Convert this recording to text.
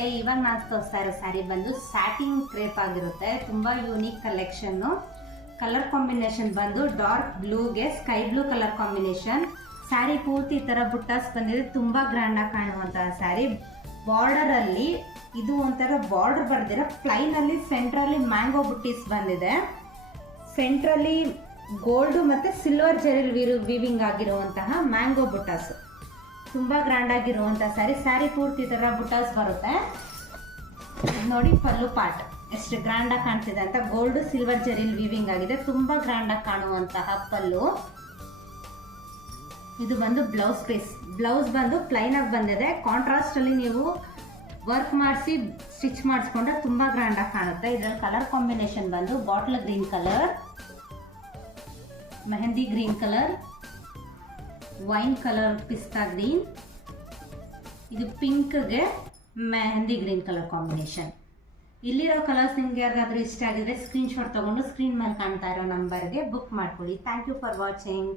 ನಮಸ್ತೆ. ಇವಾಗ ನಾನು ತೋರಿಸ್ತಾ ಇರೋ ಸ್ಯಾರಿ ಬಂದು ಸ್ಯಾಟಿನ್ ಕ್ರೇಪ್ ಆಗಿರುತ್ತೆ. ತುಂಬ ಯೂನಿಕ್ ಕಲೆಕ್ಷನ್ನು. ಕಲರ್ ಕಾಂಬಿನೇಷನ್ ಬಂದು ಡಾರ್ಕ್ ಬ್ಲೂಗೆ sky blue colour combination. Sari ಪೂರ್ತಿ ಈ ಥರ ಬುಟ್ಟಾಸ್ ಬಂದಿದೆ. ತುಂಬ ಗ್ರ್ಯಾಂಡಾಗಿ ಕಾಣುವಂತಹ ಸ್ಯಾರಿ. ಬಾರ್ಡರಲ್ಲಿ ಇದು ಒಂಥರ ಬಾರ್ಡರ್ ಬರ್ದಿರೋ ಪ್ಲೈನಲ್ಲಿ ಸೆಂಟ್ರಲ್ಲಿ ಮ್ಯಾಂಗೋ ಬುಟ್ಟೀಸ್ ಬಂದಿದೆ. ಸೆಂಟ್ರಲ್ಲಿ ಗೋಲ್ಡು ಮತ್ತು ಸಿಲ್ವರ್ ಜೆರಿಲ್ ವೀವಿಂಗ್ ಆಗಿರುವಂತಹ ಮ್ಯಾಂಗೋ ಬುಟ್ಟಾಸ್. ತುಂಬ ಗ್ರ್ಯಾಂಡ್ ಆಗಿರುವಂಥ ಸ್ಯಾರಿ. ಸ್ಯಾರಿ ಪೂರ್ತಿ ಥರ ಬುಟ್ಟಾಸ್ ಬರುತ್ತೆ. ನೋಡಿ ಪಲ್ಲು ಪಾರ್ಟ್ ಎಷ್ಟು ಗ್ರ್ಯಾಂಡಾಗಿ ಕಾಣ್ತಿದೆ ಅಂತ. ಗೋಲ್ಡು ಸಿಲ್ವರ್ ಜೆರಿಲ್ ವೀವಿಂಗ್ ಆಗಿದೆ. ತುಂಬ ಗ್ರ್ಯಾಂಡಾಗಿ ಕಾಣುವಂತಹ ಪಲ್ಲು. ಇದು ಬಂದು ಬ್ಲೌಸ್ ಪೀಸ್. ಬ್ಲೌಸ್ ಬಂದು ಪ್ಲೈನ್ ಆಗಿ ಬಂದಿದೆ. ಕಾಂಟ್ರಾಸ್ಟಲ್ಲಿ ನೀವು ವರ್ಕ್ ಮಾಡಿಸಿ ಸ್ಟಿಚ್ ಮಾಡಿಸ್ಕೊಂಡ್ರೆ ತುಂಬ ಗ್ರ್ಯಾಂಡಾಗಿ ಕಾಣುತ್ತೆ. ಇದರಲ್ಲಿ ಕಲರ್ ಕಾಂಬಿನೇಷನ್ ಬಂದು bottle green colour, mehndi green colour, wine colour pista green, ಇದು ಪಿಂಕ್ಗೆ ಮೆಹಂದಿ ಗ್ರೀನ್ ಕಲರ್ ಕಾಂಬಿನೇಷನ್. ಇಲ್ಲಿರೋ ಕಲರ್ಸ್ ನಿಮ್ಗೆ ಯಾರಿಗಾದ್ರೂ ಇಷ್ಟ ಆಗಿದ್ರೆ ಸ್ಕ್ರೀನ್ಶಾಟ್ ತಗೊಂಡು ಸ್ಕ್ರೀನ್ ಮೇಲೆ ಕಾಣ್ತಾ ಇರೋ ನಂಬರ್ಗೆ ಬುಕ್ ಮಾಡ್ಕೊಳ್ಳಿ. Thank you for watching.